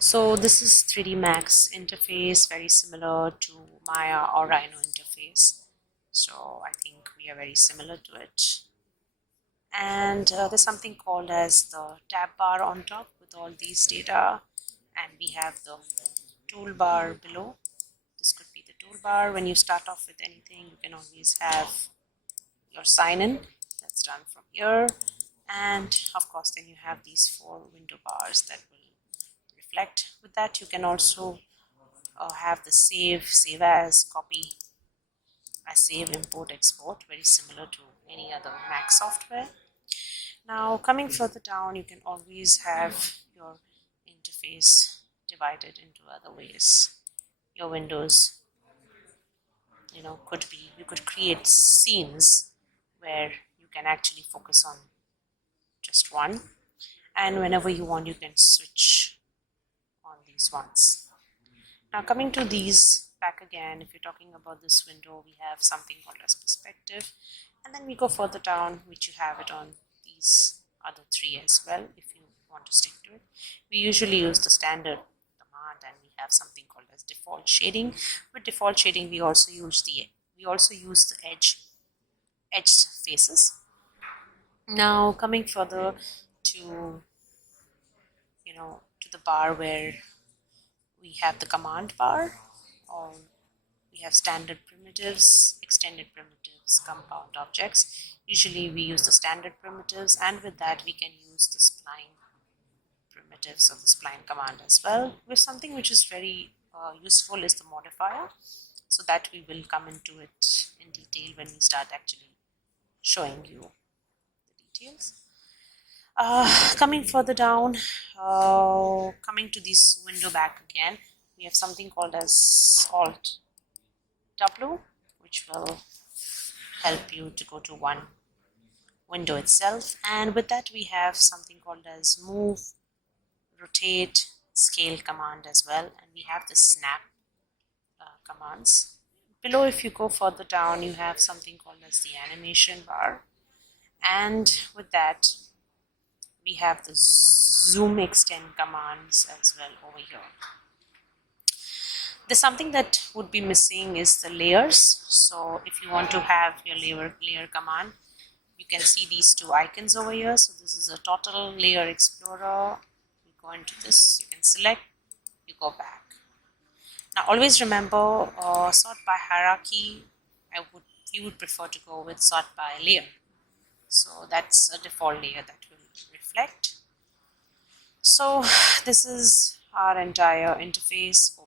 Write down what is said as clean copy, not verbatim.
So this is 3D Max interface, very similar to Maya or Rhino interface. So I think we are very similar to it. And there's something called as the tab bar on top with all these data, and we have the toolbar below. This could be the toolbar. When you start off with anything, you can always have your sign in. That's done from here. And of course, then you have these 4 window bars that will reflect. With that, you can also have the save as, copy as, save, import, export, very similar to any other Mac software. Now coming further down, you can always have your interface divided into other ways. Your windows, could be, you could create scenes where you can actually focus on just one, and whenever you want you can switch on these ones. Now coming to these back again, if you're talking about this window, we have something called as perspective, and then we go further down, which you have it on these other 3 as well if you want to stick to it. We usually use the standard command, and we have something called as default shading. With default shading, we also use the edged faces. Now coming further to to the bar where we have the command bar, or we have standard primitives, extended primitives, compound objects. Usually we use the standard primitives, and with that we can use the spline primitives of the spline command as well. With something which is very useful is the modifier, so that we will come into it in detail when we start actually showing you the details. Coming further down, coming to this window back again, we have something called as Alt W, which will help you to go to one window itself. And with that, we have something called as move, rotate, scale command as well. And we have the snap commands. Below, if you go further down, you have something called as the animation bar. And with that, we have the zoom extend commands as well over here. There's something that would be missing is the layers. So if you want to have your layer command, you can see these 2 icons over here. So this is a total layer explorer. You go into this, you can select, you go back. Now always remember, sort by hierarchy, you would prefer to go with sort by layer. So that's a default layer that will reflect. So this is our entire interface.